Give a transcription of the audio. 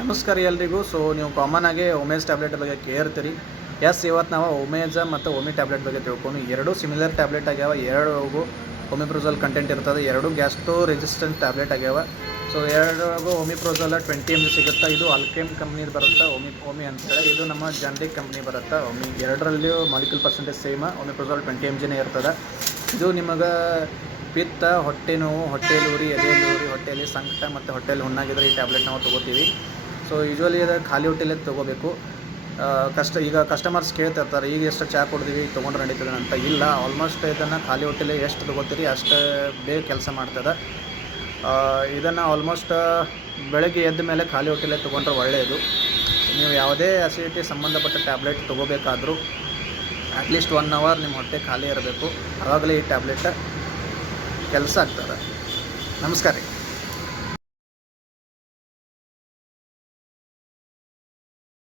ನಮಸ್ಕಾರ ಎಲ್ರಿಗೂ. ಸೊ ನೀವು ಕಾಮನ್ ಆಗಿ ಒಮೇಜ್ ಟ್ಯಾಬ್ಲೆಟ್ ಬಗ್ಗೆ ಕೇಳ್ತೀರಿ. ಇವತ್ತು ನಾವು ಒಮೇಜ ಮತ್ತು ಒಮಿ ಟ್ಯಾಬ್ಲೆಟ್ ಬಗ್ಗೆ ತಿಳ್ಕೊಂಡು ಎರಡೂ ಸಿಮಿಲರ್ ಟ್ಯಾಬ್ಲೆಟ್ ಆಗ್ಯಾವ. ಎರಡೂ ಒಮಿಪ್ರೊಸಲ್ ಕಂಟೆಂಟ್ ಇರ್ತದೆ. ಎರಡೂ ಗ್ಯಾಸ್ಟ್ರೋ ರೆಸಿಸ್ಟೆಂಟ್ ಟ್ಯಾಬ್ಲೆಟ್ ಆಗ್ಯಾವ. ಸೊ ಎರಡೂ ಒಮಿಪ್ರೊಸಲ್ 20 mg ಸಿಗುತ್ತೆ. ಇದು ಅಲ್ಕೆಮ್ ಕಂಪ್ನಿದು ಬರುತ್ತೆ. ಒಮಿ ಅಂತೇಳಿ ಇದು ನಮ್ಮ ಜನರಿಕ್ ಕಂಪ್ನಿ ಬರುತ್ತೆ. ಒಮಿ ಎರಡರಲ್ಲಿಯೂ ಮಾಲಿಕ್ಯೂಲ್ ಪರ್ಸೆಂಟೇಜ್ ಸೇಮ್. ಒಮಿಪ್ರೊಸಲ್ 20 mg ಇರ್ತದೆ. ಇದು ನಿಮಗೆ ಪಿತ್ತ, ಹೊಟ್ಟೆ ನೋವು, ಹೊಟ್ಟೆಯಲ್ಲಿ ಉರಿ, ಎದೆಯಲ್ಲಿ ಉರಿ, ಹೊಟ್ಟೆಯಲ್ಲಿ ಸಂಕಟ ಮತ್ತು ಹೊಟ್ಟೆಯಲ್ಲಿ ಹುಣ್ಣಾಗಿದ್ರೆ ಈ ಟ್ಯಾಬ್ಲೆಟ್ ನಾವು ತೊಗೋತೀವಿ. ಸೊ ಯೂಶ್ವಲಿ ಅದು ಖಾಲಿ ಹೊಟ್ಟೆಲೇ ತೊಗೋಬೇಕು. ಈಗ ಕಸ್ಟಮರ್ಸ್ ಕೇಳ್ತಿರ್ತಾರೆ, ಈಗ ಎಷ್ಟು ಚಹಾ ಕುಡಿದೀವಿ ತೊಗೊಂಡ್ರೆ ನಡೀತದೆ ಅಂತ. ಇಲ್ಲ, ಆಲ್ಮೋಸ್ಟ್ ಇದನ್ನು ಖಾಲಿ ಹೊಟ್ಟೆಲೇ ಎಷ್ಟು ತೊಗೋತೀರಿ ಅಷ್ಟು ಬೇಗ ಕೆಲಸ ಮಾಡ್ತದೆ. ಇದನ್ನು ಆಲ್ಮೋಸ್ಟ್ ಬೆಳಗ್ಗೆ ಎದ್ದ ಮೇಲೆ ಖಾಲಿ ಹೊಟ್ಟೆಲೇ ತೊಗೊಂಡ್ರೆ ಒಳ್ಳೆಯದು. ನೀವು ಯಾವುದೇ ಅಸಿಡಿಟಿ ಸಂಬಂಧಪಟ್ಟ ಟ್ಯಾಬ್ಲೆಟ್ ತೊಗೋಬೇಕಾದ್ರೂ ಅಟ್ಲೀಸ್ಟ್ 1 hour ನಿಮ್ಮ ಹೊಟ್ಟೆ ಖಾಲಿ ಇರಬೇಕು. ಆವಾಗಲೇ ಈ ಟ್ಯಾಬ್ಲೆಟ್ ಕೆಲಸ ಆಗ್ತದೆ. ನಮಸ್ಕಾರ ರೀ.